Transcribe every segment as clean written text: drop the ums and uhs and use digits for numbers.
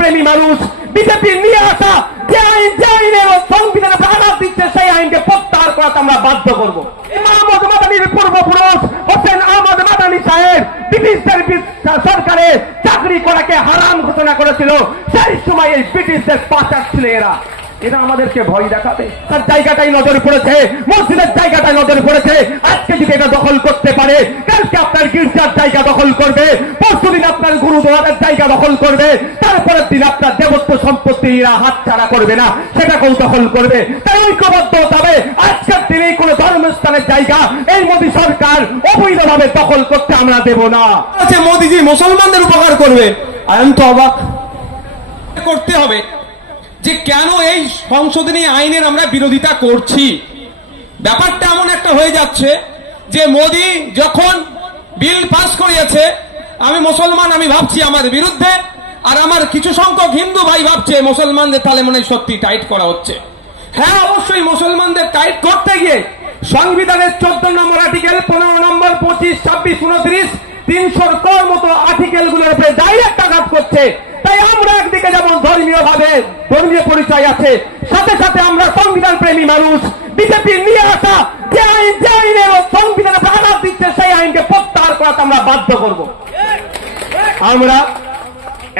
প্রেমী মানুষ বিজেপি নিয়ে আসা যে আইনের সংবিধানে আঘাত দিচ্ছে সেই আইনকে প্রত্যাহার করাতে আমরা বাধ্য করব। মাহমুদ মাদানির পূর্বপুরুষ হোসেন আহমদ মাদানি সাহেব ব্রিটিশদের সরকারে চাকরি করাকে হারাম ঘোষণা করেছিল, সেই সময় এই ব্রিটিশদের পাচার ছিল এরা। এরা আমাদেরকে ভয় দেখাবে, তার জায়গাটাই নজরে পড়েছে, মসজিদের জায়গাটাই নজরে পড়েছে। আজকে যদি এটা দখল করতে পারে, কালকে আপনার গির্জার জায়গা দখল করবে, পরশুদিন আপনার গুরুদুয়ারের জায়গা দখল করবে, তারপরের দিন আপনার দেবত্ব সম্পত্তি এরা হাতছাড়া করবে না, সেটাকেও দখল করবে। তাই ঐক্যবদ্ধ হতে হবে। আজকের দিনে কোন ধর্মস্থানের জায়গা এই মোদী সরকার অবৈধভাবে দখল করতে আমরা দেব না। মোদীজি মুসলমানদের উপকার করবে, আমি তো অবাক। করতে হবে যে কেন এই সংশোধনী আইনের আমরা বিরোধিতা করছি। ব্যাপারটা এমন একটা হয়ে যাচ্ছে যে মোদী যখন বিল পাস করিয়েছে, আমি মুসলমান, আমি ভাবছি আমার বিরুদ্ধে, আর আমার কিছু সংখ্যক হিন্দু ভাই ভাবছে মুসলমানদের তাহলে মনে সত্যি টাইট করা হচ্ছে। হ্যাঁ, অবশ্যই মুসলমানদের টাইট করতে গিয়ে সংবিধানের 14 নম্বর আর্টিকেল, 15 নম্বর, 25, 26, 29, 300 কর মতো আর্টিকেল গুলোর উপরে ডাইরেক্ট আঘাত করছে। তাই আমরা একদিকে যেমন ধর্মীয় ভাবে ধর্মীয় পরিচয় আছে, সাথে সাথে আমরা সংবিধান প্রেমী মানুষ বিজেপি নিয়ে আসা যে আইনের সংবিধানে আঘাত দিচ্ছে সেই আইনকে প্রত্যাহার করাতে আমরা বাধ্য করব। আমরা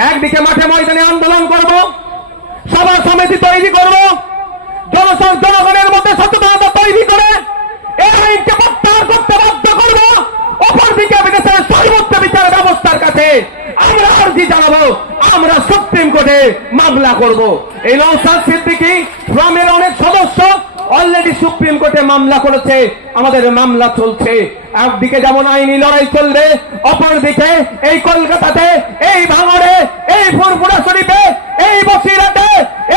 একদিকে মাঠে ময়দানে আন্দোলন করব, সভা সমিতি তৈরি করব, জনগণের মধ্যে সচেতনতা তৈরি করে এই আইনকে প্রত্যাহার করতে বাধ্য করব। অপরদিকে বিদেশের সর্বোচ্চ বিচার ব্যবস্থার কাছে আমরা আর্জি জানাবো, আমরা সুপ্রিম কোর্টে মামলা করব। এই নওশাদ সিদ্দিকী গ্রামের অনেক সদস্য অলরেডি সুপ্রিম কোর্টে মামলা করেছে, আমাদের মামলা চলছে। একদিকে যেমন আইনি লড়াই চলবে, অপরদিকে এই কলকাতাতে, এই ভাঙড়ে, এই ফুরফুরা শরীফে, এই বসিরহাটে,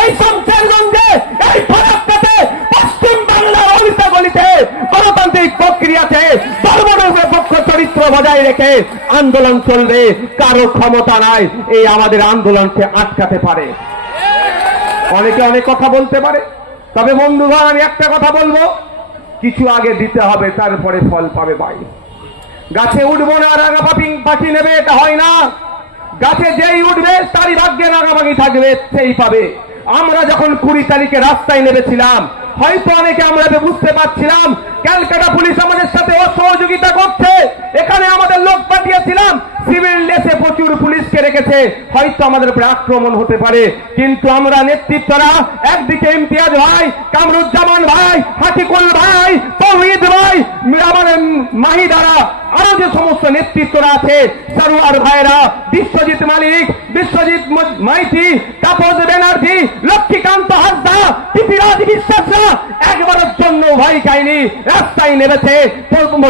এই শমশেরগঞ্জে, এই ফারাক্কাতে, পশ্চিম বাংলার অলিতে গলিতে গণতান্ত্রিক প্রক্রিয়াতে ধর্মনিরপেক্ষ চরিত্র বজায় রেখে আন্দোলন চলবে। কারো ক্ষমতা নাই এই আমাদের আন্দোলনকে আটকাতে পারে। অনেকে অনেক কথা বলতে পারে, তবে বন্ধুগণ আমি একটা কথা বলবো, কিছু আগে দিতে হবে, তারপরে ফল পাবে ভাই। গাছে উঠবো না রাগাপাতি পাখি নেবে, এটা হয় না। গাছে যেই উঠবে তারই ভাগ্যে রাগাপাখি থাকবে, সেই পাবে। আমরা যখন 20 তারিখে রাস্তায় নেমেছিলাম, হয়তো অনেকে আমরা বুঝতে পারছিলাম ক্যালকাটা পুলিশ আমাদের সাথে অসহযোগিতা করছে, এখানে আমাদের লোক পাঠিয়েছিলাম, সিভিল ড্রেসে প্রচুর পুলিশকে রেখেছে, হয়তো আমাদের উপরে আক্রমণ হতে পারে। কিন্তু আমরা নেতৃত্বরা একদিকে ইমতিয়াজ ভাই, কামরুজ্জামান ভাই, হাতিকুল ভাই, তৌহিদ ভাই, আমাদের মাহিদারা, আরো যে সমস্ত নেতৃত্বরা আছে, সরোয়ার ভাইরা, বিশ্বজিৎ মালিক, বিশ্বজিৎ মাইতি, তাপস ব্যানার্জি, লক্ষ্মীকান্ত হাসদা, পৃথিরাজ বিশ্বাসরা একবারের জন্য ভয় খায়নি, রাস্তায় নেমেছে।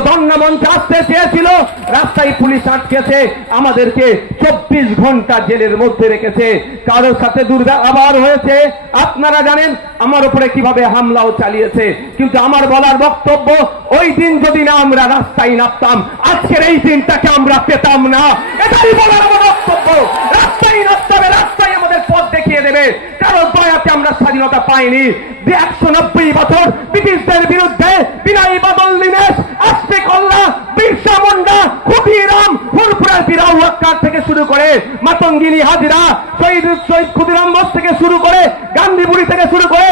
ধন্যমঞ্চে আসতে চেয়েছিল, রাস্তায় পুলিশ আটকেছে, আমাদেরকে 24 ঘন্টা জেলের মধ্যে রেখেছে। কারোর সাথে দুর্ব্যবহার হয়েছে, আপনারা জানেন আমার উপরে কিভাবে হামলাও চালিয়েছে। কিন্তু আমার বলার বক্তব্য, ওই দিন যদি না আমরা রাস্তায় নামতাম, আজকের এই দিনটাকে আমরা পেতাম না। এটাই বলার আমার বক্তব্য। রাস্তায় নামতে হবে, রাস্তায় আমাদের পথ দেখিয়ে দেবে। কারণ দয়াতে আমরা স্বাধীনতা পাইনি। 190 বছর ব্রিটিশদের বিরুদ্ধে বিনয় বাদল দীনেশ, আশফাক উল্লাহ, বিরসা মুন্ডা, ক্ষুদিরাম, ফুরফুরা ফিরাউ আক্কার থেকে শুরু করে মাতঙ্গিনী হাজিরা, শহীদ ক্ষুদিরাম বোস থেকে শুরু করে, গান্ধীবুড়ি থেকে শুরু করে,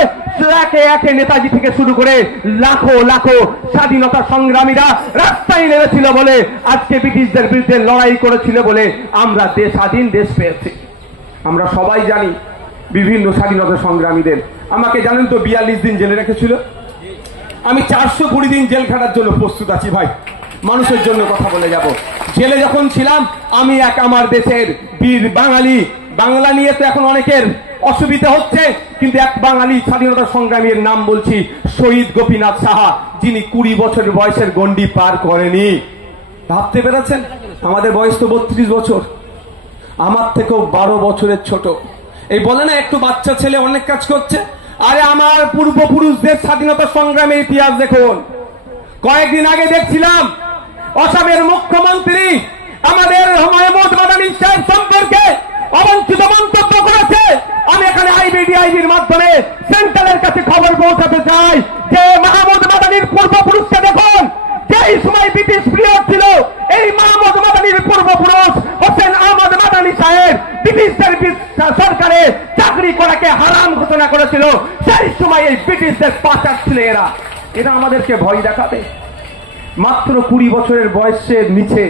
একে একে নেতাজি থেকে শুরু করে লাখো লাখো স্বাধীনতা সংগ্রামীরা রাস্তায় নেমেছিল বলে, আজকে ব্রিটিশদের বিরুদ্ধে লড়াই করেছিল বলে আমরা স্বাধীন দেশ পেয়েছি। আমরা সবাই জানি বিভিন্ন স্বাধীনতা সংগ্রামীদের। আমাকে জানেন তো 42 দিন জেলে রেখেছিল। আমি 420 দিন জেল খাটার জন্য প্রস্তুত আছি ভাই, মানুষের জন্য কথা বলে যাব। জেলে যখন ছিলাম আমি আমার দেশের বীর বাঙালি, বাংলা নিয়ে তো এখন অনেকের অসুবিধা হচ্ছে, কিন্তু এক বাঙালি স্বাধীনতা সংগ্রামীর নাম বলছি, শহীদ গোপীনাথ সাহা, যিনি 20 বছর বয়সের গন্ডি পার করেনি। ভাবতে পেরেছেন? আমাদের বয়স তো 32 বছর, আমার থেকেও 12 বছরের ছোট। এই বলে না একটু বাচ্চা ছেলে অনেক কাজ করছে। আরে আমার পূর্বপুরুষদের স্বাধীনতা সংগ্রামের ইতিহাস দেখুন। কয়েকদিন আগে দেখছিলাম আসামের মুখ্যমন্ত্রী আমাদের মাহমুদ মাদানি সাহেব সম্পর্কে অবাঞ্ছিত মন্তব্য করেছে। আমি এখানে আইবিডিআইবির মাধ্যমে সেন্ট্রালের কাছে খবর পৌঁছাতে চাই যে মাহমুদ মাদানির পূর্বপুরুষকে দেখুন, যেই সময় ব্রিটিশ পিরিয়ড ছিল, এই মাহমুদ মাদানির পূর্বপুরুষ হোসেন আহমদ মাদানি সাহেব ব্রিটিশদের সরকার করেছিল, সেই সময় এই ব্রিটিশদের পাচার ছিল এরা। এরা আমাদেরকে ভয় দেখাবে? মাত্র 20 বছরের বয়সের নিচে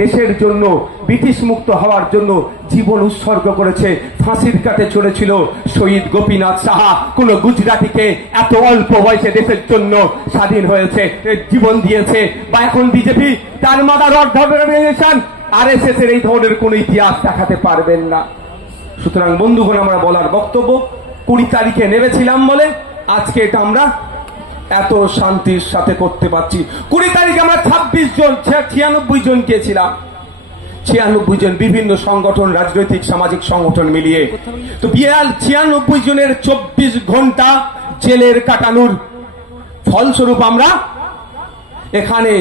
দেশের জন্য, ব্রিটিশ মুক্ত হওয়ার জন্য জীবন উৎসর্গ করেছে, ফাঁসির কাটে চড়েছিল শহীদ গোপীনাথ সাহা। কোন গুজরাটিকে এত অল্প বয়সে দেশের জন্য স্বাধীন হয়েছে জীবন দিয়েছে? বা এখন বিজেপি তার মাদার অর্গানাইজেশন আরএসএস এর এই ধরনের কোন ইতিহাস দেখাতে পারবেন না। সুতরাং বন্ধুগণ, আমরা বলার বক্তব্য 20 তারিখে নেমেছিলাম বলে আজকে এটা আমরা এত শান্তির সাথে করতে পারছি। 20 তারিখে আমরা 26 জন 96 জন গিয়েছিলাম, 96 জন বিভিন্ন সংগঠন, রাজনৈতিক সামাজিক সংগঠন মিলিয়ে। তো 96 জনের 24 ঘন্টা জেলের কাটানোর ফলস্বরূপ আমরা এখানে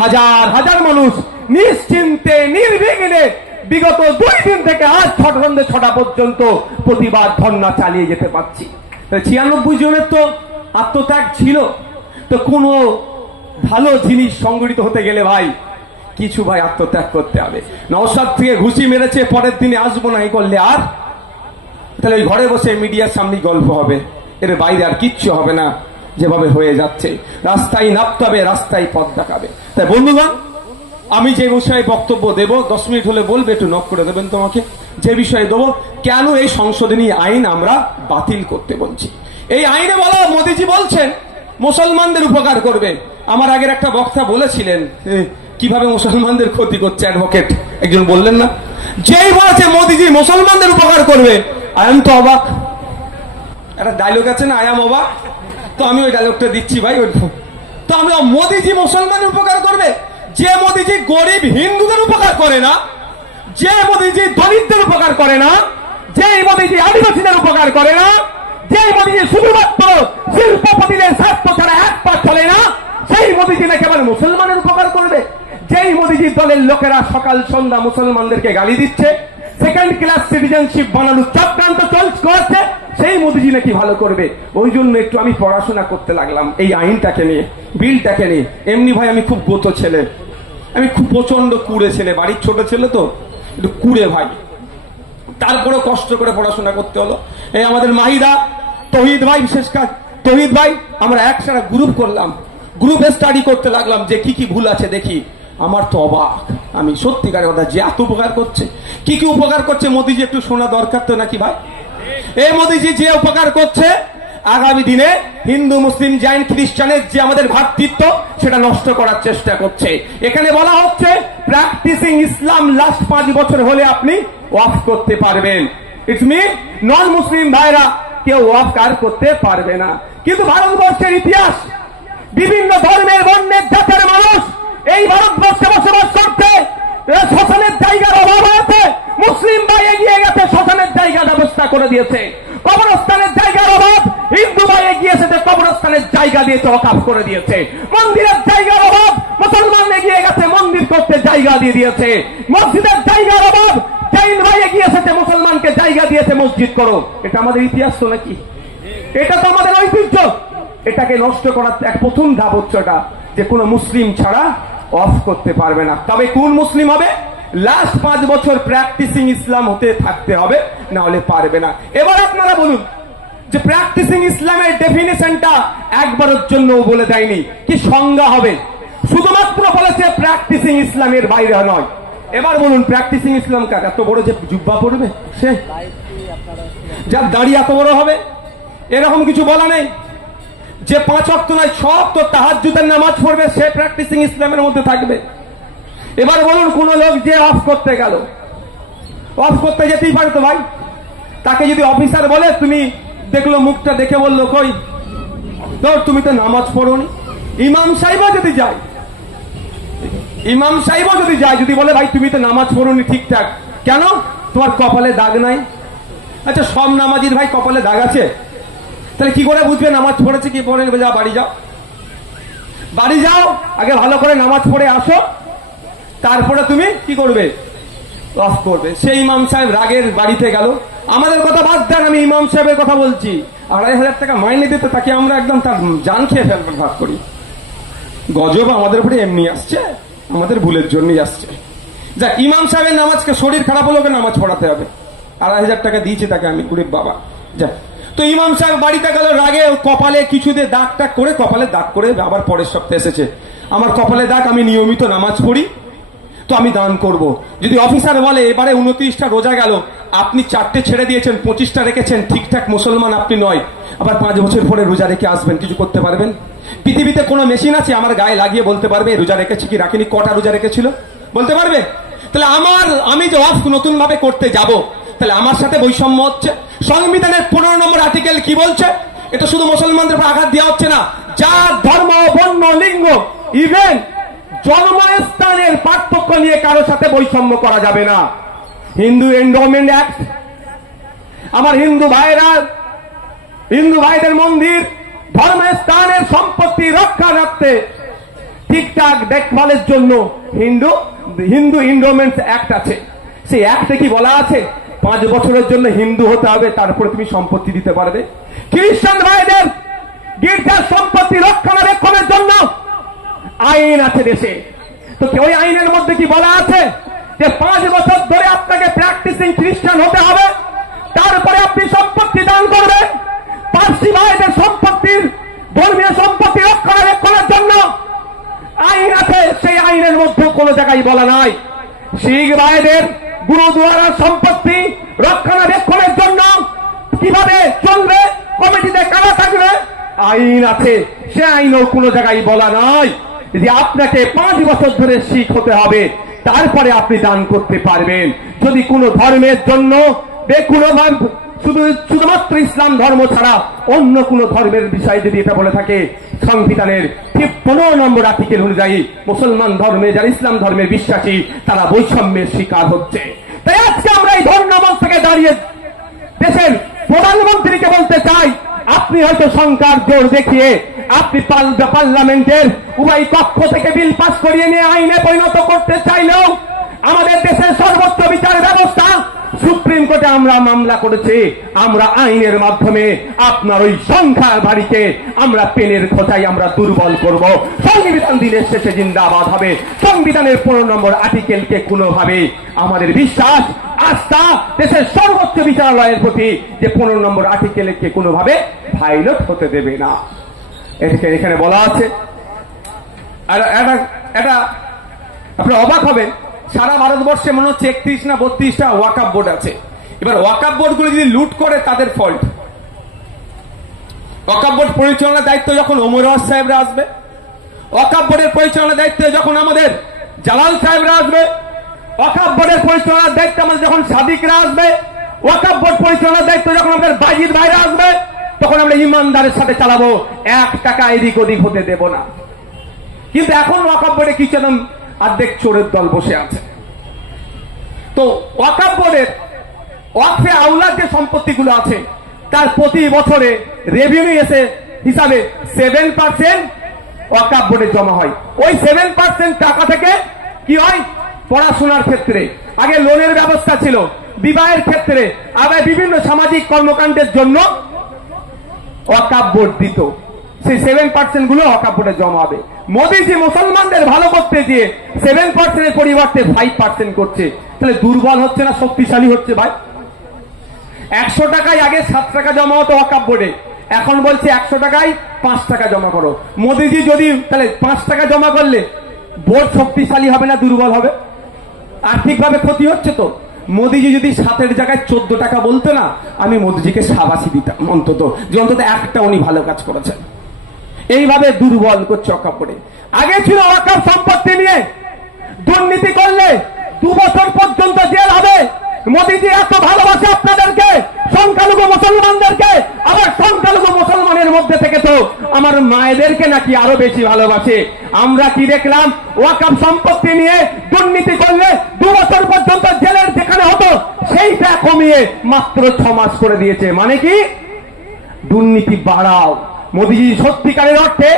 হাজার হাজার মানুষ নিশ্চিন্তে নির্বিঘ্নে বিগত 2 দিন থেকে আজ সন্ধ্যে 6টা পর্যন্ত প্রতিবাদ ধর্ণা চালিয়ে যেতে পারছি। 96 জনের তো আত্মত্যাগ ছিল। তো কোনো ভালো জিনিস সংগঠিত হতে গেলে ভাই কিছু ভাই আত্মত্যাগ করতে হবে। নওশাদ থেকে ঘুষি মেরেছে, পরের দিনে আসবো না এই করলে আর, তাহলে ওই ঘরে বসে মিডিয়ার সামনে গল্প হবে, এর বাইরে আর কিচ্ছু হবে না। যেভাবে হয়ে যাচ্ছে রাস্তায় নামতে হবে, রাস্তায় পথ দেখাবে। তাই বন্ধুগণ, আমি যে বিষয়ে বক্তব্য দেব 10 মিনিট হলে বলবে, একটু নক করে দেবেন তোমাকে, যে বিষয়ে দেবো কেন এই সংশোধনী আইন আমরা বাতিল করতে বলছি। এই আইনে বলা, মোদীজি বলছেন মুসলমানদের উপকার করবে। আমার আগের একটা বক্তা বলেছিলেন কিভাবে মুসলমানদের ক্ষতি করছে, অ্যাডভোকেট একজন বললেন না, যেই বলেছে মোদীজি মুসলমানদের উপকার করবে, আই এম তো অবাক। একটা ডায়লগ আছে না, আই এম অবাক, তো আমি ওই ডায়লগটা দিচ্ছি ভাই। তো আমরা মোদীজি মুসলমানের উপকার করবে, যে মোদীজি গরিব হিন্দুদের উপকার করে না, যে মোদীজি দলিতদের উপকার করে না, যে মোদীজি আদিবাসীদের উপকার করে না, যে মোদীজি শুধুমাত্র শিল্পপতিদের স্বার্থ ছাড়া এক পা চলে না, সেই মোদীজি না কেবল মুসলমানের উপকার করবে। যেই মোদীজি দলের লোকেরা সকাল সন্ধ্যা মুসলমানদেরকে গালি দিচ্ছে, সেকেন্ড ক্লাস সিটিজেনশিপ বানানোর চক্রান্ত চলছে, সেই মোদীজি নাকি ভালো করবে। ওই জন্য একটু আমি পড়াশোনা করতে লাগলাম এই আইনটাকে নিয়ে, বিলটাকে নিয়ে। এমনি ভাই আমি খুব গোতো ছেলে, আমি খুব প্রচন্ড কুড়ে ছেলে, বাড়ির ছোট ছেলে তো একটু কুড়ে ভাই, তারপরে কষ্ট করে পড়াশোনা করতে হলো। এই আমাদের মাহিদা, তহিদ ভাই, বিশেষ কাজ তহিদ ভাই, আমরা একসাথে গ্রুপ করলাম, গ্রুপে স্টাডি করতে লাগলাম যে কি কি ভুল আছে দেখি। আমার তো অবাক, আমি সত্যিকারের কথা, যে এত উপকার করছে, কি কি উপকার করছে মোদীজি একটু শোনা দরকার তো নাকি ভাই? এই মোদীজি যে উপকার করছে, আগামী দিনে হিন্দু মুসলিম জৈন খ্রিস্টানের যে আমাদের ভ্রাতৃত্ব, সেটা নষ্ট করার চেষ্টা করছে। এখানে বলা হচ্ছে প্র্যাকটিসিং ইসলাম লাস্ট 5 বছর হলে আপনি ওয়াফ করতে পারবেন। ইটস মিন নন মুসলিম ভাইরা কেউ ওয়াফ কার করতে পারবে না। কিন্তু ভারতবর্ষের ইতিহাস, বিভিন্ন ধর্মের বর্ণের জাতের মানুষ এই ভারতবর্ষে বসবাস করতে, শ্মশানের জায়গার অভাব আছে, মুসলিম ভাই এগিয়ে গেছে, শ্মশানের জায়গা ব্যবস্থা করে দিয়েছে। কবরস্থানের জায়গার অভাব, হিন্দু ভাই এগিয়ে এসেছে, কবরস্থানের জায়গা দিয়েছে, ওয়াকফ করে দিয়েছে। মন্দিরের জায়গার অভাব, মুসলমান এগিয়ে গেছে, মন্দির করতে জায়গা দিয়ে দিয়েছে। মসজিদের জায়গার অভাব, জৈন ভাই এগিয়ে এসেছে, মুসলমানকে জায়গা দিয়েছে, মসজিদ করো। এটা আমাদের ইতিহাস তো নাকি? এটা তো আমাদের ঐতিহ্য। এটাকে নষ্ট করার এক প্রথম ধাপ হচ্ছে এটা, যে কোনো মুসলিম ছাড়া অফ করতে পারবে না। তবে কোন মুসলিম হবে? লাস্ট 5 বছর প্র্যাকটিসিং ইসলাম হতে থাকতে হবে, না হলে পারবে না। এবার আপনারা বলুন যে প্র্যাকটিসিং ইসলামের ডেফিনেশনটা একবারের জন্য বলে দেয়নি, কি সংজ্ঞা হবে? শুধুমাত্র বলেছে প্র্যাকটিসিং ইসলামের বাইরে নয়। এবার বলুন প্র্যাকটিসিং ইসলাম কার? এত বড় যে জুব্বা পড়বে, সে যার দাড়ি এত বড় হবে, এরকম কিছু বলা নেই। যে 5 ওয়াক্ত নয় 6 ওয়াক্ত তাহাজ্জুদের নামাজ পড়বে, সে প্র্যাকটিসিং ইসলামের মধ্যে থাকবে। এবার বলুন কোন লোক যে অফ করতে গেল, অফ করতে যেতেই পারতো ভাই, তাকে যদি অফিসার বলে, তুমি দেখলো মুখটা দেখে বললো কই তোর, তুমি তো নামাজ পড়োনি। ইমাম সাহেবও যদি যায়, যদি বলে ভাই তুমি তো নামাজ পড়োনি ঠিকঠাক, কেন? তোমার কপালে দাগ নাই। আচ্ছা সব নামাজির ভাই কপালে দাগ আছে, তাহলে কি করে বুঝবে নামাজ পড়েছে কি পড়ে? যা বাড়ি যাও, আগে ভালো করে নামাজ পড়ে আসো, তারপরে তুমি কি করবে? অফ করবে। সেই ইমাম সাহেব রাগের বাড়িতে গেল, আমাদের কথা বাদ দেন, আমি ইমাম সাহেবের কথা বলছি। 2,500 টাকা মাইনে দিতে তাকে আমরা একদম তার জান খেয়ে ফেলবার ভাগ করি। গজব আমাদের উপরে এমনি আসছে, আমাদের ভুলের জন্যই আসছে। যাক, ইমাম সাহেবের নামাজকে শরীর খারাপ হলো, নামাজ পড়াতে হবে। 2,500 টাকা দিয়েছি তাকে আমি, গরিব বাবা। যা। তো ইমাম সাহেব বাড়িতে গেল, রাগে কপালে কিছু দিয়ে দাগ টাগ করে, কপালে দাগ করে আবার পরের সপ্তাহে এসেছে, আমার কপালে দাগ, আমি নিয়মিত নামাজ পড়ি, তো আমি দান করব। যদি অফিসার বলে এবারে 29টা রোজা গেল, আপনি 4টে ছেড়ে দিয়েছেন, 25টা রেখেছেন, ঠিকঠাক মুসলমান আপনি নয়, আবার 5 বছর পরে রোজা রেখে আসবেন, কিছু করতে পারবেন? পৃথিবীতে কোনো মেশিন আছে আমার গায়ে লাগিয়ে বলতে পারবে রোজা রেখেছি কি রাখিনি, কটা রোজা রেখেছিল বলতে পারবে? তাহলে আমি যে ওয়াক্ফ নতুন ভাবে করতে যাব, তাহলে আমার সাথে বৈষম্য হচ্ছে। সংবিধানের 15 নম্বর আর্টিকেল কি বলছে? এটা শুধু মুসলমানদের উপর আঘাত দেওয়া হচ্ছে না, জাত, ধর্ম, বর্ণ, লিঙ্গ, ইভেন জন্মস্থানের পার্থক্য নিয়ে কারো সাথে বৈষম্য করা যাবে না। হিন্দু এন্ডোমেন্ট অ্যাক্ট, আমার হিন্দু ভাইদের মন্দির, ধর্মস্থানের সম্পত্তি রক্ষা রাখতে ঠিকঠাক দেখভালের জন্য হিন্দু এন্ডোমেন্ট অ্যাক্ট আছে। সেই অ্যাক্টে কি বলা আছে? 5 বছরের জন্য হিন্দু হতে হবে, তারপরে তুমি সম্পত্তি দিতে পারবে। খ্রিস্টান ভাইদের গির্জার সম্পত্তি রক্ষণাবেক্ষণের জন্য আইন আছে দেশে। তো ওই আইনের মধ্যে কি বলা আছে যে 5 বছর ধরে আপনাকে প্র্যাকটিসিং খ্রিস্টান হতে হবে, তারপরে আপনি সম্পত্তি দান করবেন। পার্সি ভাইদের সম্পত্তির, ধর্মীয় সম্পত্তি রক্ষণাবেক্ষণের জন্য আইন আছে, সেই আইনের মধ্যে কোনো জায়গায় বলা নাই। শিখ ভাইদের গুরুদুয়ারার সম্পত্তি রক্ষণাবেক্ষণের জন্য কিভাবে চলবে, কমিটিতে কারা থাকবে, আইন আছে, সে আইনও কোনো জায়গায় বলা নাই যে আপনাকে 5 বছর ধরে শিখ হতে হবে, তারপরে আপনি দান করতে পারবেন। যদি কোনো ধর্মের জন্য শুধুমাত্র ইসলাম ধর্ম ছাড়া অন্য কোন ধর্মের বিষয় যদি এটা বলে থাকে, সংবিধানের 15 নম্বর আর্টিকেল অনুযায়ী মুসলমান ধর্মে যারা ইসলাম ধর্মের বিশ্বাসী তারা বৈষম্যের শিকার হচ্ছে। তাই আজকে আমরা এই ধর্মমঞ্চ থেকে দাঁড়িয়ে দেশের প্রধানমন্ত্রীকে বলতে চাই, আপনি হয়তো সংখ্যার জোর দেখিয়ে আপনি পার্লামেন্টের উভয় কক্ষ থেকে বিল পাস করিয়ে নিয়ে আইনে পরিণত করতে চাইলেও আমাদের দেশের সর্বোচ্চ বিচার ব্যবস্থা সুপ্রিম কোর্টে আমরা মামলা করেছি, আমরা আইনের মাধ্যমে আপনার ওই সংখ্যার বাড়িতে আমরা পেনের খোঁচাই আমরা দুর্বল করব। সংবিধান দিনের শেষে জিন্দাবাদ হবে। সংবিধানের 15 নম্বর আর্টিকেলকে কোনোভাবে আমাদের বিশ্বাস, আস্থা দেশের সর্বোচ্চ বিচারালয়ের প্রতি যে 15 নম্বর আর্টিকেলকে কোনোভাবে ভায়োলেট হতে দেবে না, এখানে বলা আছে। এটা আপনি অবাক হবেন, সারা ভারতবর্ষে মনে হচ্ছে 31 না 32টা ওয়াকফ বোর্ড আছে। এবার ওয়াকফ বোর্ডগুলো যদি লুট করে তাদের ফল্ট। ওয়াকফ বোর্ড পরিচালনার দায়িত্ব যখন ওমর ওয়াজ সাহেবরা আসবে, ওয়াকফ বোর্ডের পরিচালনার দায়িত্ব যখন আমাদের জালাল সাহেবরা আসবে, ওয়াকফ বোর্ডের পরিচালনার দায়িত্ব আমাদের যখন সাদিকরা আসবে, ওয়াকফ বোর্ড পরিচালনার দায়িত্ব যখন আমাদের বাজিদ ভাইরা আসবে, তখন আমরা ইমানদারের সাথে চালাবো, 1 টাকা এদিক ওদিক হতে দেব না। কিন্তু এখন ওয়াকফ বোর্ডে কিছু অর্ধেক চোরের দল বসে আছে। তো ওয়াকফ বোর্ডের ওয়াকফে আউলাদ যে সম্পত্তিগুলো আছে তার প্রতি বছরে রেভিনিউ হিসাবে 7% ওয়াকফ বোর্ডে জমা হয়। ওই 7% টাকা থেকে কি হয়, পড়াশোনার ক্ষেত্রে আগে লোনের ব্যবস্থা ছিল, বিবাহের ক্ষেত্রে, আবার বিভিন্ন সামাজিক কর্মকাণ্ডের জন্য ওয়াকফ বোর্ড দিত। সেই 7% গুলো ওয়াকফ বোর্ডে জমা হবে। মোদীজি মুসলমানদের ভালো করতে গিয়ে 7% এর পরিবর্তে 5% করছে। তাহলে দুর্বল হচ্ছে না শক্তিশালী হচ্ছে ভাই? 100 টাকায় আগে 7 টাকা জমা হতো ওয়াকফ বোর্ডে, এখন বলছে 100 টাকায় 5 টাকা জমা করো। মোদীজি যদি তাহলে 5 টাকা জমা করলে বোর্ড শক্তিশালী হবে না দুর্বল হবে? আর্থিকভাবে ক্ষতি হচ্ছে তো। মোদীজি যদি 7-এর জায়গায় 14 টাকা বলতো না, আমি মোদীজিকে শাবাশি দিতাম অন্তত, যে অন্তত একটা উনি ভালো কাজ করেছেন। এইভাবে দুর্বল করছে ওয়াকফ বোর্ডে। আগে ছিল ওয়াকফ সম্পত্তি নিয়ে দুর্নীতি করলে 2 বছর পর্যন্ত জেল হবে। মোদীজি এত ভালোবাসে আপনাদেরকে, সংখ্যালঘু মুসলমানদেরকে, আবার সংখ্যালঘু মুসলমানের মধ্যে থেকে তো আমার মায়েদেরকে নাকি আরো বেশি ভালোবাসে। আমরা কি দেখলাম, ওয়াকফ সম্পত্তি নিয়ে দুর্নীতি করলে 2 বছর পর্যন্ত জেলের যেখানে হতো সেইটা কমিয়ে মাত্র 6 মাস করে দিয়েছে। মানে কি, দুর্নীতি বাড়াও। মোদীজি সত্যিকারের অর্থে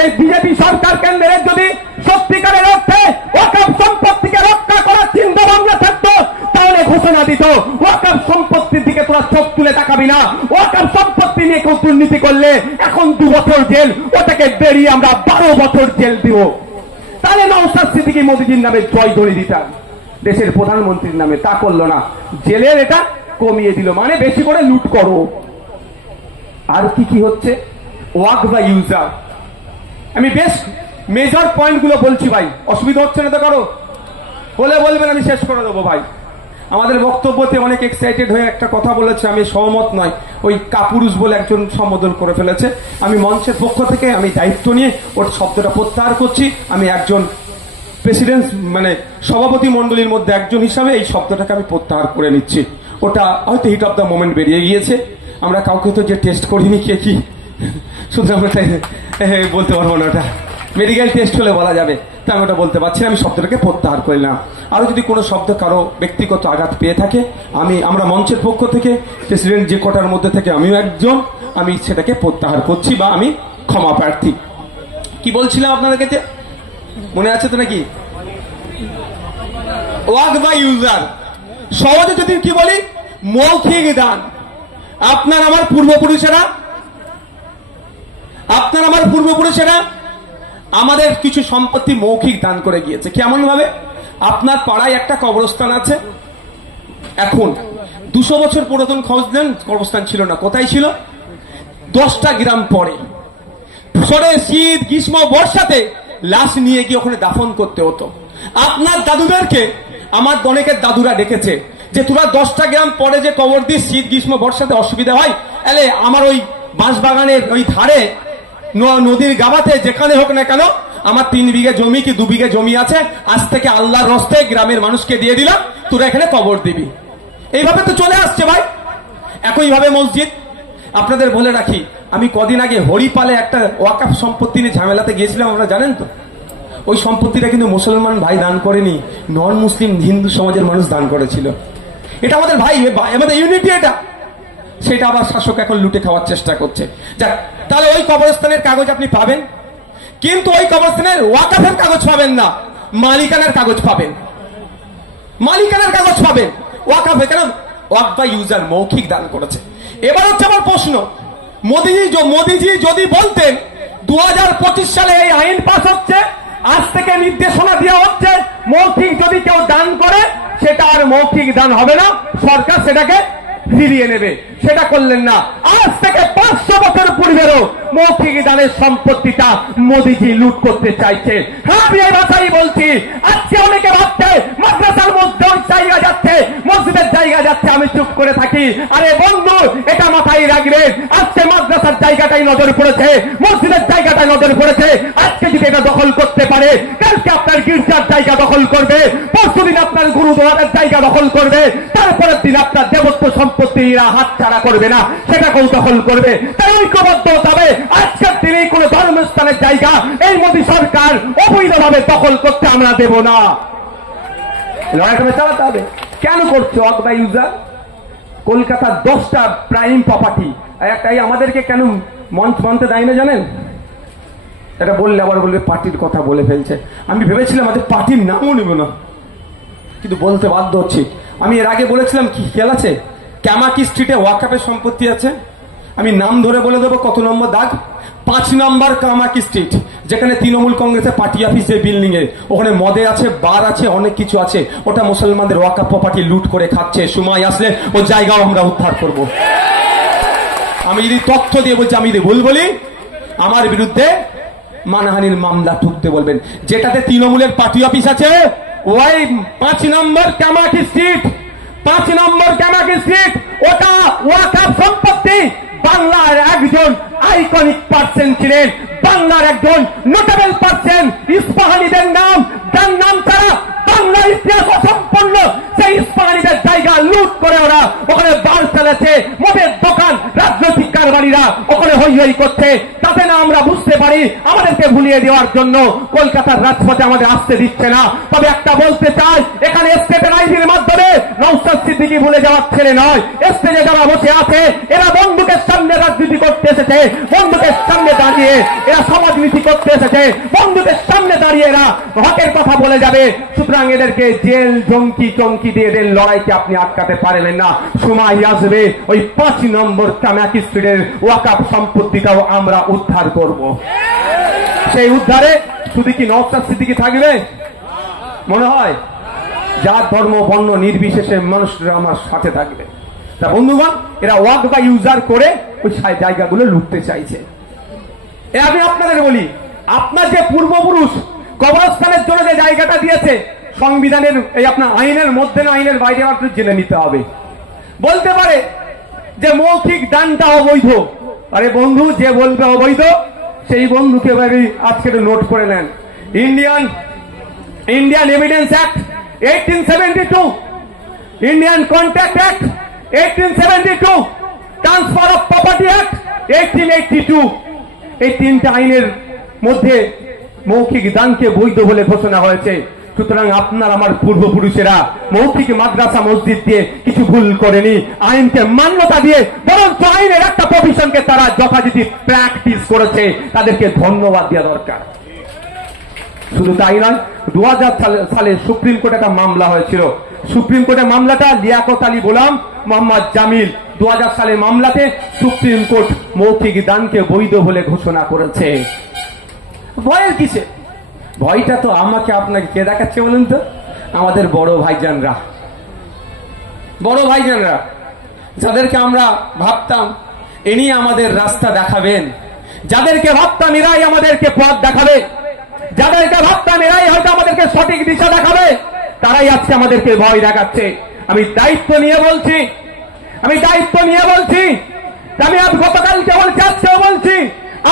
এই বিজেপি সরকার কেন্দ্রের যদি সত্যিকারের অর্থে ওয়াকফ সম্পত্তিকে রক্ষা করার চিন্তা ভাবনা থাকতো, তাহলে ঘোষণা দিত ওয়াকফ সম্পত্তির দিকে তোরা চোখ তুলে তাকাবি না। ওয়াকফ সম্পত্তি নিয়ে কেউ দুর্নীতি করলে এখন 2 বছর জেল, ওটাকে বেরিয়ে আমরা 12 বছর জেল দিব। তাহলে নওশাদ সিদ্দিকী মোদীজির নামে জয়ধ্বনি দিতাম, দেশের প্রধানমন্ত্রীর নামে। তা করলো না, জেলের এটা কমিয়ে দিল, মানে বেশি করে লুট করো। আর কি কি হচ্ছে, ওয়াক বা ইউজার। আমি বেশ মেজর পয়েন্টগুলো বলছি ভাই, অসুবিধা হচ্ছে না তো কারো? বলে বলবেন, আমি শেষ করে দেবো ভাই। আমাদের বক্তব্যতে অনেক এক্সাইটেড হয়ে একটা কথা বলেছে, আমি সহমত নয়। ওই কাপুরুষ বলে একজন সম্বোধন করে ফেলেছে। আমি মঞ্চের পক্ষ থেকে আমি দায়িত্ব নিয়ে ওর শব্দটা প্রত্যাহার করছি। আমি একজন প্রেসিডেন্ট মানে সভাপতি মন্ডলীর মধ্যে একজন হিসাবে এই শব্দটাকে আমি প্রত্যাহার করে নিচ্ছি। ওটা হয়তো হিট অফ দ্য মোমেন্ট বেরিয়ে গিয়েছে। আমরা কাউকে তো যে টেস্ট করিনি কে কি, সুতরাং বলতে পারবো না। ওটা মেডিকেল টেস্ট হলে বলা যাবে, তা আমি ওটা বলতে পারছি না। আমি শব্দটাকে প্রত্যাহার করলাম। আরো যদি কোনো শব্দ কারো ব্যক্তিগত আঘাত পেয়ে থাকে, আমরা মঞ্চের পক্ষ থেকে প্রেসিডেন্ট যে কোটার মধ্যে থেকে আমিও একজন, আমি সেটাকে প্রত্যাহার করছি বা আমি ক্ষমা প্রার্থী। কি বলছিলাম আপনাদের কাছে মনে আছে তো নাকি? ওয়াক বা ইউজার, সহজে যদি কি বলি, মৌখিক দান। আপনার আমার পূর্বপুরুষেরা আমাদের কিছু সম্পত্তি মৌখিক দান করে গিয়েছে। কেমন ভাবে? আপনার পাড়ায় একটা কবরস্থান আছে, এখন 200 বছর পুরাতন কবরস্থান ছিল না। কোথায় ছিল? 10টা গ্রাম পরে শীত গ্রীষ্ম বর্ষাতে লাশ নিয়ে গিয়ে ওখানে দাফন করতে হতো। আপনার দাদুদেরকে আমার অনেকের দাদুরা ডেকেছে যে তোরা 10টা গ্রাম পরে যে কবর দিস, শীত গ্রীষ্ম বর্ষাতে অসুবিধা হয়, এলে আমার ওই বাঁশবাগানের ওই ধারে নদীর গাবাতে যেখানে হোক না কেন, আমার 3 বিঘে জমি কি 2 বিঘে জমি আছে, আজ থেকে আল্লাহর রস্তে গ্রামের মানুষকে দিয়ে দিলাম, তোরা এখানে কবর দিবি। এইভাবে তো চলে আসছে ভাই। একইভাবে মসজিদ, আপনাদের বলে রাখি, আমি কদিন আগে হরিপালে একটা ওয়াকাফ সম্পত্তি নিয়ে ঝামেলাতে গিয়েছিলাম, আপনারা জানেন তো? ওই সম্পত্তিটা কিন্তু মুসলমান ভাই দান করেনি, নন মুসলিম হিন্দু সমাজের মানুষ দান করেছিল। এটা আমাদের ভাই, আমাদের ইউনিটি এটা। সেটা আবার শাসক এখন লুটে খাওয়ার চেষ্টা করছে। যাক, তাহলে ওই কবরস্থানের কাগজ আপনি পাবেন, কিন্তু ওই কবরস্থানের ওয়াকাফের কাগজ পাবেন না, মালিকানার কাগজ পাবেন। ওয়াকাফে কেন? ওয়াক বা ইউজার, মৌখিক দান করেছে। এবার হচ্ছে আমার প্রশ্ন, মোদিজি যদি বলতেন 2025 সালে এই আইন পাস হচ্ছে, আজ থেকে নির্দেশনা দেওয়া হচ্ছে মৌখিক যদি কেউ দান করে সেটা আর মৌখিক দান হবে না, সরকার সেটাকে ফিরিয়ে নেবে, সেটা করলেন না। আজ থেকে 500 বছর পূর্বেরও মৌখিক দানের সম্পত্তিটা মোদিজি লুট করতে চাইছে। হ্যাঁ, আমি এই ভাষাই বলছি। আজকে অনেকে ভাবছে মাদ্রাসার মধ্যে জায়গা যাচ্ছে, মসজিদের জায়গা যাচ্ছে, আমি চুপ করে থাকি। আরে বন্ধু, এটা মাথায় রাখবে, আজকে মাদ্রাসার জায়গাটাই নজর পড়েছে, মসজিদের জায়গাটাই নজর পড়েছে। আজকে যদি এটা দখল করতে পারে, কালকে আপনার গির্জার জায়গা দখল করবে, পরশুদিন আপনার গুরুদ্বারের জায়গা দখল করবে, তারপরের দিন আপনার দেবত্ব সম্পত্তিরা হাতছাড়া করবে না, সেটাকেও দখল করবে। তাই ঐক্যবদ্ধ হবে। আজকের দিনে কোন ধর্মস্থানের জায়গা এই মোদী সরকার অবৈধভাবে দখল করতে আমরা দেব না। লড়াইটা চালাতে হবে। কেন করছে ওয়াক বাই ইউজার? কলকাতার 10টা প্রাইম প্রপার্টি একটাই আমাদেরকে কেন মঞ্চ মানতে দেয় না জানেন? এটা বললে আবার বলবে পার্টির কথা বলে ফেলছে। আমি ভেবেছিলাম আমাদের পার্টির নামও নেব না, কিন্তু বলতে বাধ্য হচ্ছি। আমি এর আগে বলেছিলাম, কি খেয়াল আছে, ক্যামাকি স্ট্রিটে ওয়াকাফের সম্পত্তি আছে। আমি নাম ধরে বলে দেবো কত নম্বর দাগ, 5 নম্বর কামাকি স্ট্রিট, যেখানে তৃণমূল কংগ্রেসের পার্টি অফিসের বিল্ডিং এ, ওখানে মদে আছে, বার আছে, অনেক কিছু আছে। ওটা মুসলমানদের ওয়াকাফ প্রপার্টি লুট করে খাচ্ছে। সময় আসলে ও জায়গাও আমরা উদ্ধার করব। আমি যদি তথ্য দিয়ে বলছি, আমি যদি ভুল বলি, আমার বিরুদ্ধে মানহানির মামলা ঠুকতে বলবেন। যেটাতে তৃণমূলের পার্টি অফিস আছে, ওই 5 নম্বর কামাকি স্ট্রিট, 5 নম্বর কামাকি স্ট্রিট, ওটা ওয়াকাফ সম্পত্তি। বাংলার একজন আইকনিক পার্সন ছিলেন, বাংলার একজন নোটেবল পার্সন, ইস্পাহানিদের নাম, যার নাম ছাড়া বাংলা ইতিহাস অসম্পূর্ণ। সেই ইস্পাহানিদের জায়গা লুট করে ওরা ওখানে বার ফেলেছে, মদের দোকান, রাজনৈতিক কারবারিরা ওখানে হই হই করছে। তাতে না আমরা বুঝতে পারি, আমাদেরকে ভুলিয়ে দেওয়ার জন্য কলকাতার রাজপথে আমাদের আসতে দিচ্ছে না। তবে একটা বলতে চাই, এখানে স্টেটের আইনের মাধ্যমে নওশাদ সিদ্দিকী ভুলে যাওয়ার ছেলে নয়। স্টেজে যারা বসে আছে, এরা বন্দুকের সামনে রাজনীতি করতে এসেছে, বন্দুকের সামনে দাঁড়িয়ে এরা সমাজনীতি করতে এসেছে, বন্দুকের সামনে দাঁড়িয়ে এরা হকের কথা বলে যাবে। সুতরাং এদেরকে জেল জঙ্কি চমকি দিয়ে এদের লড়াইকে আপনি আটকাতে পারবেন না। সময় আসবে, ওই 5 নম্বর কামাকি স্ট্রিটের ওয়াকাফ সম্পত্তিটাও আমরা উদ্ধার করব। সেই উদ্ধারে শুধু কি নওশাদ সিদ্দিকী থাকবে? মনে হয় যার ধর্ম বর্ণ নির্বিশেষে মানুষরা আমার সাথে থাকবে। তা বন্ধুগণ, এরা ওয়াক বা ইউজার করে ওই জায়গাগুলো লুটতে চাইছে। আমি আপনাদের বলি, আপনার যে পূর্বপুরুষ কবরস্থানের জন্য যে জায়গাটা দিয়েছে, সংবিধানের এই আপনার আইনের মধ্যে না আইনের বাইরে আপনার জেনে নিতে হবে। বলতে পারে যে মৌখিক দানটা অবৈধ। আরে বন্ধু, যে বলবে অবৈধ সেই বন্ধুকে আজকে নোট করে নেন। Indian evidence act 1872, Indian contract act 1872, transfer of property act 1882, এই তিনটা আইনের মধ্যে মৌখিক দানকে বৈধ বলে ঘোষণা হয়েছে। সুতরাং আপনার আমার পূর্বপুরুষেরা মৌখিক মাদ্রাসা মসজিদ দিয়ে কিছু ভুল করেনি, আইনকে মান্যতা দিয়ে বরঞ্চ আইনের একটা প্রভিশনকে তারা যথাযথি প্র্যাকটিস করেছে, তাদেরকে ধন্যবাদ দেওয়া দরকার। শুধু তাই নয়, 2000 সালে সুপ্রিম কোর্টে একটা মামলা হয়েছিল। সুপ্রিম কোর্টের মামলাটা লিয়াকত আলী গোলাম, মোহাম্মদ জামিল, 2000 সালের মামলাতে সুপ্রিম কোর্ট মৌখিক দানকে বৈধ বলে ঘোষণা করেছে। ভয়ের কিসে? ভয়টা তো আমাকে আপনাকে কে দেখাচ্ছে বলুন তো? আমাদের বড় ভাইজানরা, যাদেরকে আমরা ভাবতাম ইনি আমাদের রাস্তা দেখাবেন, যাদেরকে ভাবতাম এরাই আমাদেরকে পথ দেখাবে, যাদেরকে ভাবতাম এরাই হয়তো আমাদেরকে সঠিক দিশা দেখাবে, তারাই আজকে আমাদেরকে ভয় দেখাচ্ছে। আমি দায়িত্ব নিয়ে বলছি, আমি গতকালকে বলছি, আজকেও বলছি,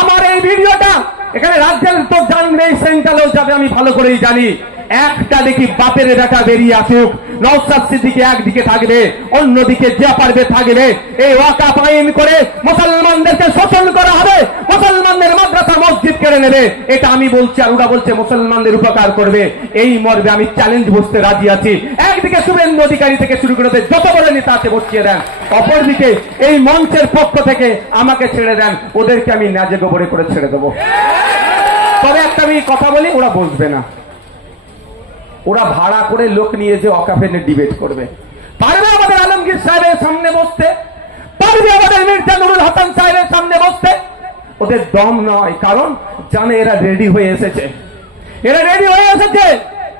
আমার এই ভিডিওটা এখানে রাজ্যের তো জানবে, সেন্ট্রালও যাবে, আমি ভালো করেই জানি। একটা দেখি বাপের বেটা বেরিয়ে আসুক, নওশাদ সিদ্দিকী একদিকে থাকবে, অন্যদিকে যা পারবে থাকবে। এই ওয়াকফ আইন করে মুসলমানদেরকে শোষণ করা হবে, মুসলমানদের মাদ্রাসা মসজিদ কেড়ে নেবে, এটা আমি বলছি। আর ওরা বলছে মুসলমানদের উপকার করবে। এই মর্মে আমি চ্যালেঞ্জ বসতে রাজি আছি। একদিকে শুভেন্দু অধিকারী থেকে শুরু করে যত বড় নেতা আছে বসিয়ে দেন, অপরদিকে এই মঞ্চের পক্ষ থেকে আমাকে ছেড়ে দেন, ওদেরকে আমি ন্যায্য গোবরে করে ছেড়ে দেবো। তবে একটা আমি কথা বলি, ওরা বসবে না, ওরা ভাড়া করে লোক নিয়ে যে ওয়াকফে নিয়ে ডিবেট করবে। পারবে আমাদের আলমগীর সাহেবের সামনে বসতে, পারবে আমাদের মির্জা নুরুল হাসান সাহেবের সামনে বসতে? ওদের দম নয়, কারণ জানে এরা রেডি হয়ে এসেছে,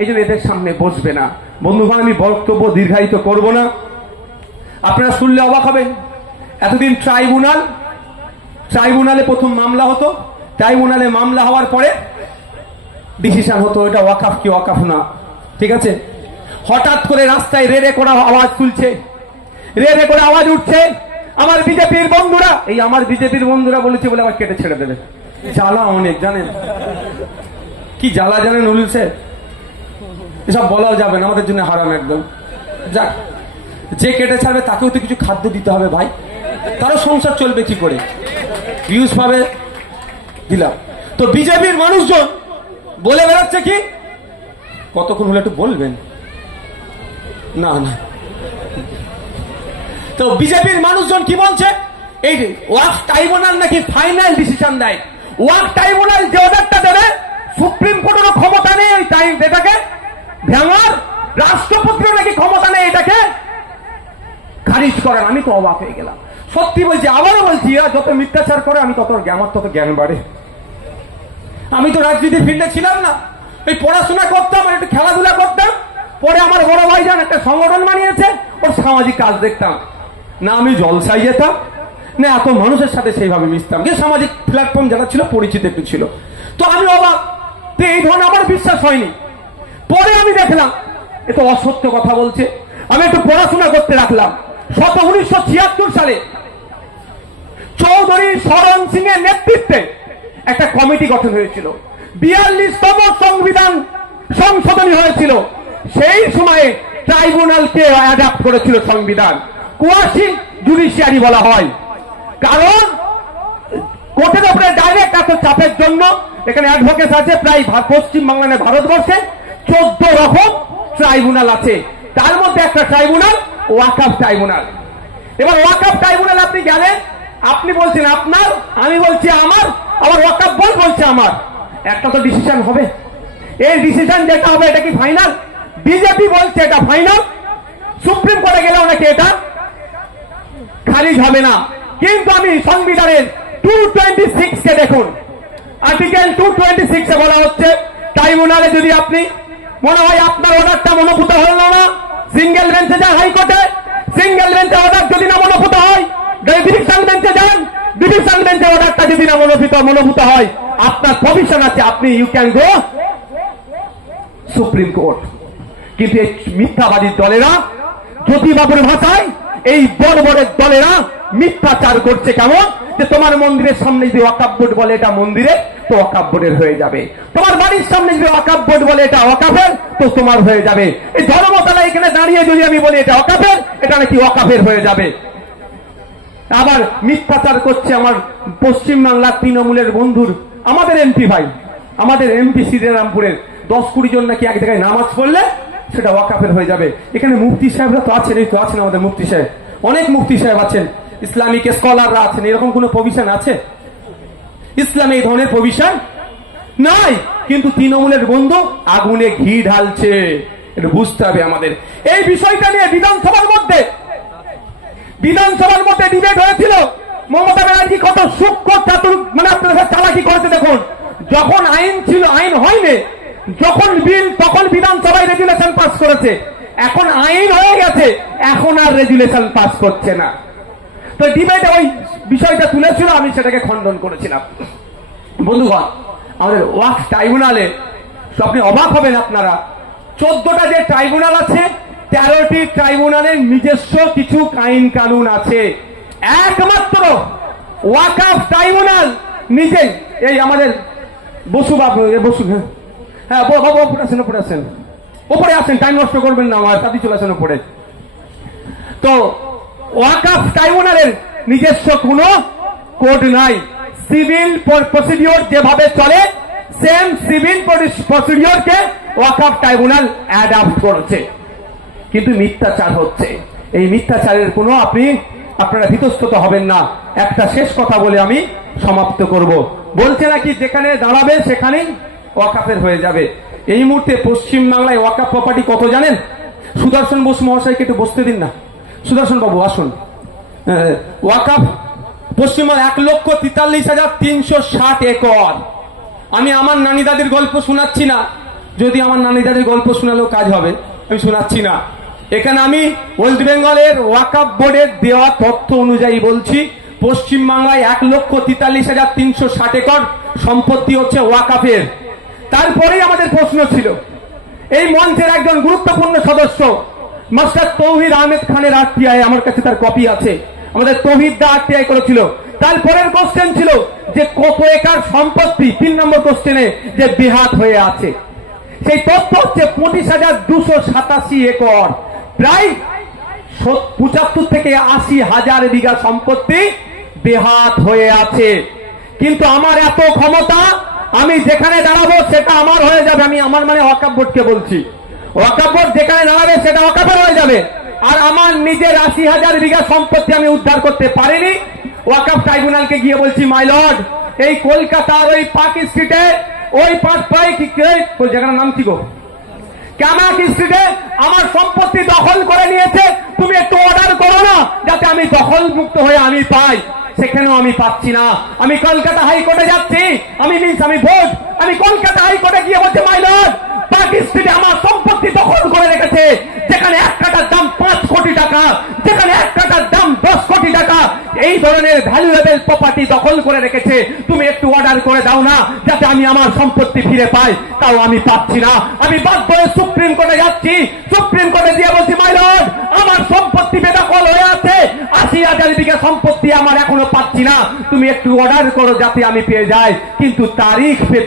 এই জন্য এদের সামনে বসবে না। বন্ধুগণ, আমি বক্তব্য দীর্ঘায়িত করব না, আপনারা শুনলে অবাক হবেন। এতদিন ট্রাইব্যুনালে প্রথম মামলা হতো, ট্রাইব্যুনালে মামলা হওয়ার পরে ডিসিশন হতো এটা ওয়াকফ কি ওয়াকফ না, ঠিক আছে। হঠাৎ করে রাস্তায় রেড়ে করা আওয়াজ তুলছে, রেড়ে করে আওয়াজ উঠছে। আমার বিজেপির বন্ধুরা বলেছে বলে আবার কেটে ছেড়ে দেবে। জ্বালা অনেক, জানেন কি জ্বালা জানেন নুরুল স্যার? এসব বলাও যাবে না, আমাদের জন্য হারাম একদম। যাক, যে কেটে ছাড়বে তাকেও তো কিছু খাদ্য দিতে হবে ভাই, তারও সংসার চলবে কি করে, ভিউজ পাবে, দিলাম। তো বিজেপির মানুষজন বলে বেড়াচ্ছে কি, কতক্ষণ হলে একটু বলবেন না। তো বিজেপির মানুষজন কি বলছে, এই ওয়াকফ ট্রাইব্যুনাল নাকি ফাইনাল ডিসিশন দেয়। ওয়াকফ ট্রাইব্যুনাল যে অর্ডারটা দেবে, সুপ্রিম কোর্টেরও ক্ষমতা নেই ওই টাইম এটাকে ভাঙার, রাষ্ট্রপতিরও নাকি ক্ষমতা নেই এটাকে খারিজ করার। আমি তো অবাক হয়ে গেলাম, সত্যি বলছি, আবারও বলছি, এরা যত মিথ্যাচার করে আমার তত জ্ঞান বাড়ে। আমি তো রাজনীতির ফিল্ডে ছিলাম না, এই পড়াশোনা করতাম আর একটু খেলাধুলা করতাম। পরে আমার বড় ভাইজান একটা সংগঠন বানিয়েছে, ওর সামাজিক কাজ দেখতাম না, আমি জলসায় যেতাম না, এত মানুষের সাথে সেইভাবে মিশতাম, যে সামাজিক প্ল্যাটফর্ম যারা ছিল পরিচিত একটু ছিল। তো আমি অবাক, তো এই ধরনের আমার বিশ্বাস হয়নি। পরে আমি দেখলাম এ তো অসত্য কথা বলছে। আমি একটু পড়াশোনা করতে রাখলাম। 1976 সালে চৌধুরী শরণ সিং এর নেতৃত্বে একটা কমিটি গঠন হয়েছিল, 42তম সংবিধান সংশোধনী হয়েছিল। সেই সময়ে ট্রাইব্যুনালকে অ্যাডাপ্ট করেছিল সংবিধান, কোয়াসি জুডিশিয়ারি বলা হয়। কারণ কোর্টের উপরে ডাইরেক্ট এত চাপের জন্য এখানে অ্যাডভোকেট আছে প্রায় পশ্চিমবাংলা ভারতবর্ষে 14 রকম ট্রাইব্যুনাল আছে, তার মধ্যে একটা ট্রাইব্যুনাল ওয়াকফ ট্রাইব্যুনাল। এবার ওয়াকফ ট্রাইব্যুনাল আপনি গেলেন, আপনি বলছেন আপনার, আমি বলছি আমার, আবার ওয়াকফ বোর্ড বলছে আমার, একটা তো ডিসিশন হবে। এই ডিসিশন যেটা হবে এটা কি ফাইনাল? বিজেপি বলছে এটা ফাইনাল, সুপ্রিম কোর্টে গেলেও নাকি এটা খারিজ হবে না। কিন্তু আমি সংবিধানের 226 কে দেখুন, আর্টিকেল 226 এ বলা হচ্ছে ট্রাইব্যুনালে যদি আপনি মনে হয় আপনার অর্ডারটা মনোভূত হল না, সিঙ্গেল বেঞ্চে যান হাইকোর্টে, সিঙ্গেল বেঞ্চের অর্ডার যদি না মনোভূত হয়, ডিভিশন বেঞ্চে যান, ডিভিশন বেঞ্চের অর্ডারটা যদি না মনোভূত হয়, আপনার প্রভিশন আছে, আপনি you can go supreme court. কিন্তু এই মিথ্যাবাদী দলেরা, জ্যোতিবাবুর ভাষায় এই বড়বড়ের দলেরা মিথ্যাচার করছে। কেমন যে তোমার মন্দিরের সামনে যদি ওয়াকাফ বোর্ড বলে এটা মন্দিরে, তো ওয়াকাফ বোর্ডের হয়ে যাবে। তোমার বাড়ির সামনে যদি ওয়াকাফ বোর্ড বলে এটা ওয়াকাফের, তো তোমার হয়ে যাবে। এই ধর্মতলা এখানে দাঁড়িয়ে যদি আমি বলি এটা ওয়াকাফের, এটা নাকি ওয়াকাফের হয়ে যাবে। আবার মিথ্যাচার করছে আমার পশ্চিমবাংলার তৃণমূলের বন্ধুর, আমাদের এমপি ভাই, আমাদের এমপি শ্রীরামপুরের 10-20 জন নাকি এক জায়গায় নামাজ পড়লে সেটা ওয়াকাফের হয়ে যাবে। এখানে মুফতি সাহেবরা তো আছেন, এই তো আছেন আমাদের মুফতি সাহেব, অনেক মুফতি সাহেব আছেন, ইসলামিক স্কলাররা আছেন। এরকম কোন প্রভিশন আছে ইসলামে? এই ধরনের প্রভিশন নাই। কিন্তু তৃণমূলের বন্ধু আগুনে ঘি ঢালছে, এটা বুঝতে হবে আমাদের। এই বিষয়টা নিয়ে বিধানসভার মধ্যে ডিবেট হয়েছিল। মমতা ব্যানার্জি কত সূক্ষ্ম চাতুর, মানে আপনাদের চালাকি করতে দেখুন। যখন আইন ছিল, আইন হয়নি, যখন বিল, তখন বিধানসভায় রেজুলেশন পাস করেছে। এখন আইন হয়ে গেছে, এখন আর রেজুলেশন পাস করছে না। তো ডিবেটে ওই বিষয়টা তুলেছিল, আমি সেটাকে খণ্ডন করেছিলাম। বন্ধুগণ, আমাদের ওয়াকফ ট্রাইব্যুনালে আপনি অবাক হবেন আপনারা, 14টা যে ট্রাইব্যুনাল আছে, 13টি ট্রাইব্যুনালের নিজস্ব কিছু আইন কানুন আছে। একমাত্র ওয়াকফ ট্রাইব্যুনাল নিজে, এই আমাদের বসুবাবু, হ্যাঁ বাবু উপরে আসেন, টাইম নষ্ট করবেন না, আমার সাথে চলে আসেন উপরে। তো ওয়াকফ ট্রাইব্যুনালের নিজস্ব কোন কোড নাই। সিভিল প্রসিডিওর যেভাবে চলে, সেম সিভিল প্রসিডিওরকে ওয়াকফ ট্রাইব্যুনাল অ্যাডাপ্ট করেছে। কিন্তু মিথ্যাচার হচ্ছে। এই মিথ্যাচারের কোনো আপনারা ভীতস্ত হবেন না। একটা শেষ কথা বলে আমি সমাপ্ত করব। বলছে নাকি যেখানে দাঁড়াবে সেখানেই ওয়াকফের হয়ে যাবে। এই মুহূর্তে পশ্চিমবাংলায় ওয়াকফ প্রপার্টি কত জানেন? সুদর্শন বসু মহাশয়কে একটু বসতে দিন না। সুদর্শন বাবু আসুন। ওয়াকফ পশ্চিমবঙ্গ 1,43,360 একর। আমি আমার নানি দাদির গল্প শোনাচ্ছি না, যদি আমার নানি দাদির গল্প শোনালেও কাজ হবে, আমি শোনাচ্ছি না। এখানে আমি ওয়েস্ট বেঙ্গলের ওয়াকফ বোর্ডের দেওয়া তথ্য অনুযায়ী বলছি, পশ্চিমবাংলায় 1,43,360 একর সম্পত্তি হচ্ছে ওয়াকফের। তারপরেই আমাদের প্রশ্ন ছিল, এই মঞ্চের একজন গুরুত্বপূর্ণ সদস্য মাস্টার তৌহিদ আহমেদ খানের আরটিআই, আমার কাছে তার কপি আছে, আমাদের তৌহিদ দা আরটিআই করেছিল। তারপরের কোশ্চেন ছিল যে কত একর সম্পত্তি, 3 নম্বর কোশ্চেনে যে বেহাত হয়ে আছে। সেই তথ্য হচ্ছে 25,287 একর, প্রায় 75 থেকে 80 হাজার বিঘা সম্পত্তি বেহাত হয়ে আছে। কিন্তু আমার এত ক্ষমতা, আমি যেখানে দাঁড়াবো সেটা আমার হয়ে যাবে। আমি আমার মানে ওয়াকফ বোর্ডকে বলছি, ওয়াকফ বোর্ড যেখানে দাঁড়াবে সেটা ওয়াকফের হয়ে যাবে। আর আমার নিজের 80,000 বিঘা সম্পত্তি আমি উদ্ধার করতে পারিনি। ওয়াকফ ট্রাইব্যুনালকে গিয়ে বলছি, মাই লর্ড, এই কলকাতার ওই পার্ক স্ট্রিটে, ওই 5 পাই কি জায়গার নাম কি গো, ক্যামাক স্ট্রিটে আমার সম্পত্তি দখল করে নিয়েছে। তুমি একটু অর্ডার করো না, যাতে আমি দখল মুক্ত হয়ে আমি পাই। সেখানেও আমি পাচ্ছি না। আমি কলকাতা হাইকোর্টে যাচ্ছি, আমি ভোট, আমি কলকাতা হাইকোর্টে গিয়ে বলছি, মাই লর্ড, পার্ক স্ট্রিটে আমার সম্পত্তি দখল করে রেখেছে, যেখানে 1 কাঠার দাম 5 কোটি টাকা, যেখানে 1 কাঠার দাম 10 কোটি টাকা, এই ধরনের ভ্যালুয়েবল প্রপার্টি দখল করে রেখেছে। তুমি একটু অর্ডার করে দাও না, যাতে আমি আমার সম্পত্তি ফিরে পাই। তাও আমি পাচ্ছি না। আমি বাধ্য হয়ে সুপ্রিম কোর্টে যাচ্ছি। সুপ্রিম কোর্টে গিয়ে বলছি, মাই লর্ড, আমার সম্পত্তি বেদখল হয়ে আছে, 80,000 বিঘা সম্পত্তি আমার এখনো পাচ্ছি না। তুমি একটু অর্ডার করো যাতে আমি পেয়ে যাই। কিন্তু তারিখ পে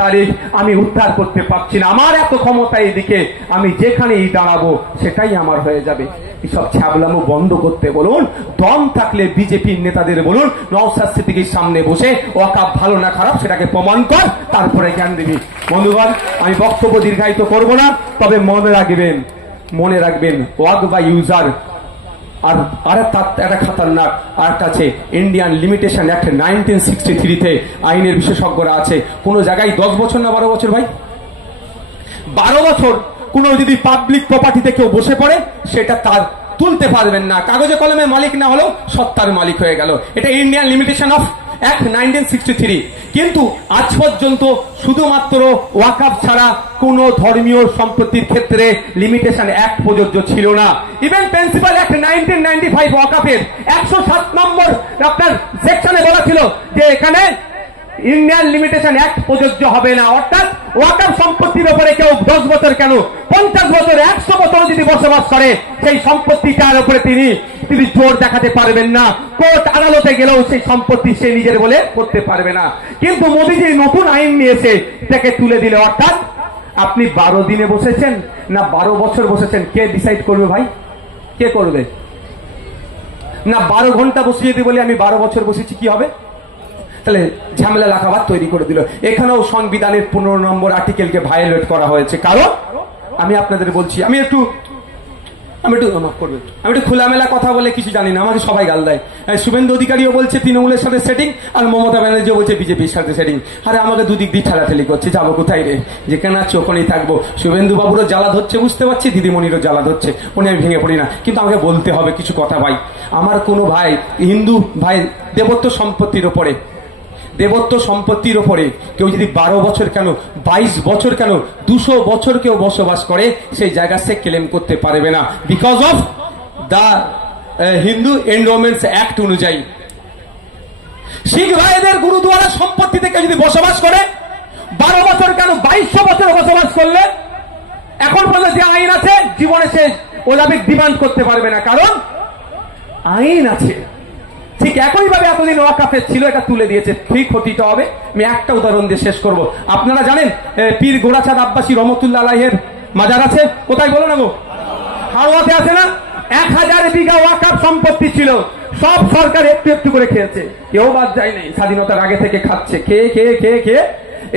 তারিখ আমি উদ্ধার করতে পারছি না। আমার এত ক্ষমতা, এইদিকে আমি যেখানেই দাঁড়াবো সেটাই আমার হয়ে যাবে। এসব ছ্যাবলামো বন্ধ করতে বলুন। দম থাকলে বিজেপির নেতাদের বলুন, নওশাদ সিদ্দিকীর সামনে বসে ওয়াকফ ভালো না খারাপ সেটাকে প্রমাণ কর, তারপরে জ্ঞান দিবি। বন্ধুগণ, আমি বক্তব্য দীর্ঘায়িত করব না, তবে মনে রাখবেন ওয়াকফ বা ইউজার আর একটা খাতারনাক আরেকটা আছে, ইন্ডিয়ান লিমিটেশন অ্যাক্ট 1963-তে আইনের বিশেষজ্ঞরা আছে। কোন জায়গায় 10 বছর না 12 বছর ভাই, 12 বছর কোন যদি পাবলিক প্রপার্টিতে কেউ বসে পড়ে, সেটা তার তুলতে পারবেন না। কাগজে কলমে মালিক না হলেও সত্তার মালিক হয়ে গেল। এটা ইন্ডিয়ান লিমিটেশন অফ অ্যাক্ট 1963, কিন্তু আজ পর্যন্ত শুধুমাত্র ওয়াকফ ছাড়া কোন ধর্মীয় সম্পত্তির ক্ষেত্রে লিমিটেশন অ্যাক্ট প্রযোজ্য ছিল না। ইভেন প্রিন্সিপাল অ্যাক্ট 1995 ওয়াকফের 107 নম্বর আপনার সেকশনে বলা ছিল যে এখানে ইন্ডিয়ান লিমিটেশন অ্যাক্ট প্রযোজ্য হবে না, অর্থাৎ ওয়াকফ সম্পত্তির উপরে কেউ 10 বছর কেন 50 বছর 100 বছর যদি বসবাস করে সেই সম্পত্তিটার উপরে তিনি জোর দেখাতে পারবেন না, কোর্ট আদালতে গেলেও সেই সম্পত্তি সে নিজের বলে করতে পারবে না। কিন্তু মোদীজি নতুন আইন নিয়েছে, এটাকে তুলে দিলে, অর্থাৎ আপনি 12 দিনে বসেছেন না 12 বছর বসেছেন, কে ডিসাইড করবে ভাই? কে করবে? না 12 ঘন্টা বসে যদি বলি আমি 12 বছর বসেছি কি হবে? তাহলে ঝামেলা লাখাবাদ তৈরি করে দিল। এখানেও সংবিধানের 15 নম্বর আর্টিকেলকে ভায়োলেট করা হয়েছে। কারণ আমি আপনাদের বলছি, আমি একটু মাফ করবেন, আমি একটু খোলামেলা কথা বলে কিছু জানি না, আমাকে সবাই গাল দেয়। শুভেন্দু অধিকারীও বলছে তৃণমূলের সাথে সেটিং, আর মমতা ব্যানার্জিও বলছে বিজেপির সাথে সেটিং। আরে আমাকে দুদিক দিয়ে ঠেলাঠেলি করছে, যাবো কোথায় রে? যেখানে আছি ওখানেই থাকবো। শুভেন্দু বাবুরও জ্বালা ধরছে বুঝতে পারছি, দিদিমণিরও জ্বালা ধরছে, উনি আমি ভেঙে পড়ি না, কিন্তু আমাকে বলতে হবে কিছু কথা। ভাই, আমার কোনো ভাই হিন্দু ভাই দেবত্ব সম্পত্তির ওপরে কেউ যদি 12 বছর কেন 22 বছর কেন 200 বছর কেউ বসবাস করে, সেই জায়গা সে ক্লেম করতে পারবে না, because of the Hindu endowments act অনুযায়ী। শিখ ভাইদের গুরুদুয়ারা সম্পত্তি থেকে যদি বসবাস করে 12 বছর কেন 2200 বছর বসবাস করলে, এখন পর্যন্ত যে আইন আছে জীবনে সে ওলাবিক ডিমান্ড করতে পারবে না, কারণ আইন আছে। ঠিক একইভাবে এতদিন ওয়াকফের ছিল, এটা তুলে দিয়েছে, ঠিক ক্ষতিটা হবে। আমি একটা উদাহরণ দিয়ে শেষ করব। আপনারা জানেন পীর গোরাচাঁদ আব্বাসী রহমতুল্লাহ আলাইহির মাজার আছে কোথায় বলো না গো? হাওড়াতে আছে না? 1000 বিঘা ওয়াকফ সম্পত্তি ছিল, সব সরকার একটু একটু করে খেয়েছে, কেউ বাদ যায় নাই। স্বাধীনতার আগে থেকে খাচ্ছে, খেয়ে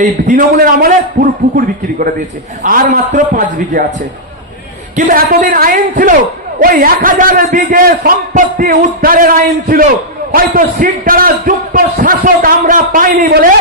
এই তৃণমূলের আমলে পুরো পুকুর বিক্রি করে দিয়েছে, আর মাত্র 5 বিঘে আছে। কিন্তু এতদিন আইন ছিল, ওই 1000 বিঘে সম্পত্তি উদ্ধারের আইন ছিল, হয়তো সিট দ্বারা যুক্ত শাসক আমরা পাইনি বলে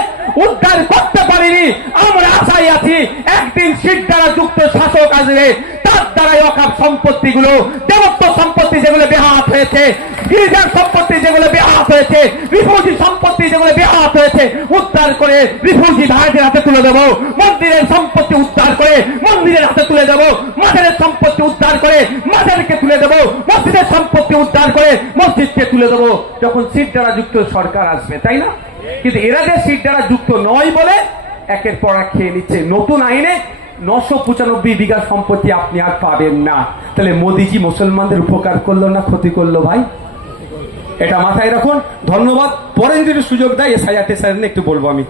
উদ্ধার করতে পারিনি। আমরা আশায় আছি একদিন সিট দ্বারা যুক্ত শাসক আসবে, তার দ্বারাই ওয়াকফ সম্পত্তিগুলো, দেবত্ব সম্পত্তি যেগুলো বেহাত হয়েছে, গির্জার সম্পত্তি যেগুলো বেহাত হয়েছে, রিফিউজি সম্পত্তি যেগুলো বেহাত হয়েছে, উদ্ধার করে রিফিউজি ভাইদের হাতে তুলে দেবো। মন্দিরের সম্পত্তি উদ্ধার করে মন্দিরের হাতে তুলে দেবো, মাজারের সম্পত্তি উদ্ধার করে মাজারকে তুলে দেবো, মসজিদের সম্পত্তি উদ্ধার করে মসজিদকে তুলে দেবো, যখন সিট দ্বারা যুক্ত সরকার আসবে, তাই না? কিন্তু এরা যে সিট দ্বারা যুক্ত নয় বলে একের পর এক খেয়ে নিচ্ছে। নতুন আইনে 995 বিঘা সম্পত্তি আপনি আর পাবেন না। তাহলে মোদীজি মুসলমানদের উপকার করলো না ক্ষতি করলো ভাই? এটা মাথায় রাখুন। ধন্যবাদ। পরে যদি সুযোগ দেয় এসআইআর একটু বলবো আমি।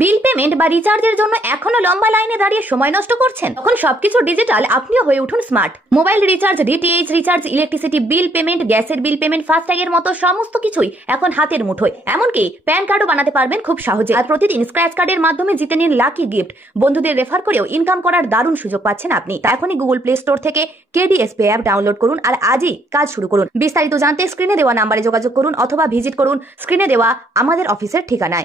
বিল পেমেন্ট বা রিচার্জের জন্য এখনো লম্বা লাইনে দাঁড়িয়ে সময় নষ্ট করছেন? তখন সবকিছু ডিজিটাল, আপনিও হয়ে উঠুন smart. Mobile recharge, DTH recharge, electricity bill payment, গ্যাসের বিল পেমেন্ট, ফাস্ট্যাগের মতো সমস্ত কিছুই এখন হাতের মুঠোয়। এমনকি প্যান কার্ডও বানাতে পারবেন খুব সহজে। আর প্রতিদিন স্ক্র্যাচ কার্ডের মাধ্যমে জিতে নিন লাকি গিফট। বন্ধুদের রেফার করেও ইনকাম করার দারুণ সুযোগ পাচ্ছেন আপনি। এখনই গুগল প্লে স্টোর থেকে কেডিএসপি অ্যাপ ডাউনলোড করুন আর আজই কাজ শুরু করুন। বিস্তারিত জানতে স্ক্রিনে দেওয়া নাম্বারে যোগাযোগ করুন অথবা ভিজিট করুন স্ক্রিনে দেওয়া আমাদের অফিসের ঠিকানায়।